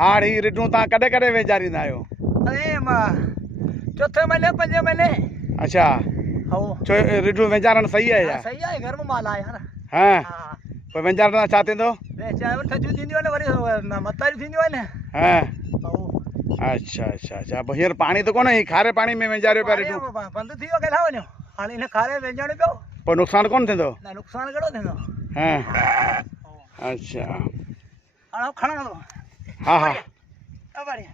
हाड़ ही रिढूं तव्हां कॾहिं कॾहिं वेचारींदा आहियो? अरे मां चौथे महीने 5 महीने। अच्छा हो रिढूं वेचारण सही आहे छा? सही आहे, घर में माल आहे यार। हाँ पोइ वेचारण सां छा थींदो? वेचारण थधियूं थींदियूं आहिनि, वरी मतारियूं थींदियूं आहिनि। हाँ हो अच्छा अच्छा अच्छा पोइ हींअर पाणी त कोन्हे, खारे पाणी में वेचारियो पिया रिढूं? बंदि थी वियो, किथां वञो हाणे, हिन खारे वेचारियो पियो। पोइ नुक़सानु कोन थींदो? न नुक़सानु कहिड़ो थींदो। हाँ अच्छा हाणे खणा थो। हाँ हाँ बढ़िया।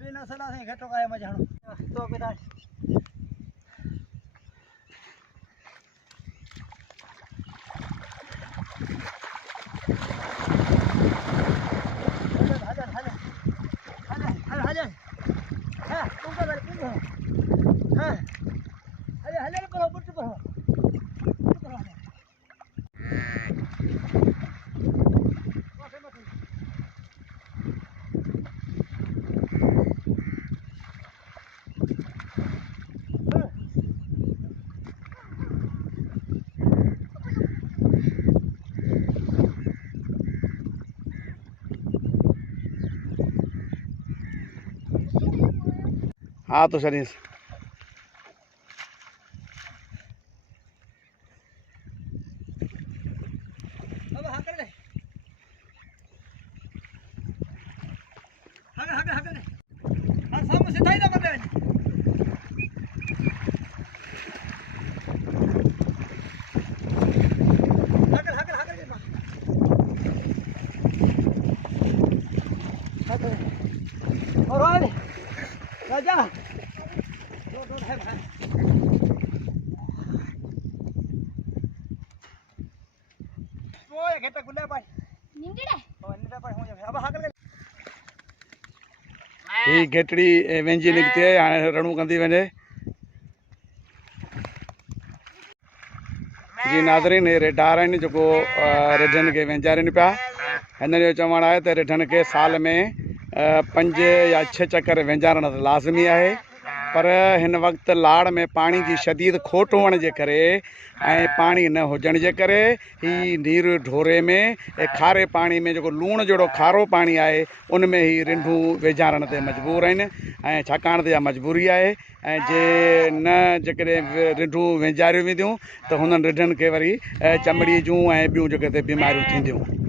बिना सलाह से घटो काया मजा तो बेटा हाँ तो शरीर राजा ही घेटड़ी वेंजी निकिती आहे, हाणे रणू कंदी वञे। जी नाज़रीन, हे रेढार आहिनि जेको रिढनि खे वेंचारीनि पिया। हिन जो चवणु आहे त रिढनि खे साल में 5 या 6 चकर वेंचारण लाज़मी आहे, पर हिन वक़्तु लाड़ में पाणी जी शदीद खोट हुअण जे करे ऐं पाणी न हुजण जे करे ही नीर ढोरे में ऐं खारे पाणी में जेको लूण जहिड़ो खारो पाणी आहे उन में ही रिंढूं वेझारण ते मजबूर आहिनि। ऐं छाकाणि त इहा मजबूरी आहे, ऐं जे न जेकॾहिं रिंढूं वेझारियूं वेंदियूं त हुननि रिढनि खे वरी चमड़ी जूं ऐं ॿियूं जेके बीमारियूं थींदियूं।